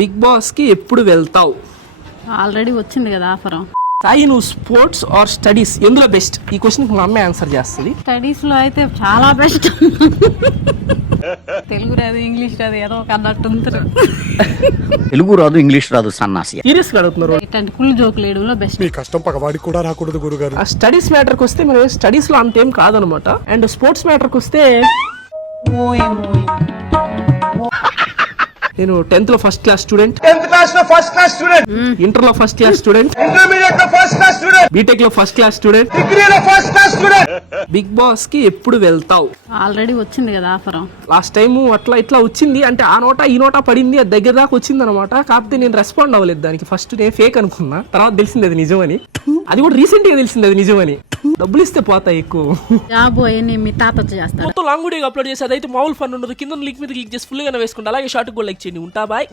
Big Boss కి ఎప్పుడు వెళ్తావు? ఆల్రెడీ వచ్చింది కదా ఆఫర్. సాయి, నువ్వు స్పోర్ట్స్ ఆర్ స్టడీస్ ఎందులో బెస్ట్? ఈ క్వశ్చన్ మా అమ్మాయి ఆన్సర్ చేస్తుంది. స్టడీస్ లో అయితే చాలా బెస్ట్. తెలుగు రాదు, ఇంగ్లీష్ రాదు, ఏదో ఒక అన్నట్టు ఉంటారు. తెలుగు రాదు, ఇంగ్లీష్ రాదు, సన్నాసి. సీరియస్ గా అడుగుతున్నారు. ఇట్లాంటి కుళ్ళు జోకులు వేయడంలో బెస్ట్. మీ కష్టం పగవాడికి కూడా రాకూడదు గురుగారు. ఆ స్టడీస్ మ్యాటర్ కి వస్తే మనం స్టడీస్ లో అంతేం కాదనమాట. అండ్ స్పోర్ట్స్ మ్యాటర్ కి వస్తే నేను 10th లో ఫస్ట్ క్లాస్ స్టూడెంట్, ఇంటర్ లో ఫస్ట్ క్లాస్ స్టూడెంట్, బీటెక్ లో first class student. Bigg Boss కి ఎప్పుడు వెళ్తావు? ఆల్రెడీ వచ్చింది కదా ఆఫర్. లాస్ట్ టైం అట్లా ఇట్లా వచ్చింది, అంటే ఆ నోట ఈ నోట పడింది, అది దగ్గర దాకా వచ్చింది అనమాట. కాకపోతే నేను రెస్పాండ్ అవ్వలేదు దానికి. ఫస్ట్ నేను ఫేక్ అనుకున్నా, తర్వాత తెలిసింది అది నిజమని. అది కూడా రీసెంట్ గా తెలిసింది అది నిజమని. డబ్బులు ఇస్తే పోతాయి ఎక్కువ. జాబ్ అవన్నీ మీ తాత చేస్తారు. మొత్తం లాంగ్ వీడియో అప్లోడ్ చేసి అదైతే మామూలు ఫన్ ఉండదు. కింద లింక్ మీద క్లిక్ చేసి ఫుల్ గా వేసుకుంటా. అలాగే షార్ట్ కూడా లైక్ చేయండి. ఉంటా బాయ్.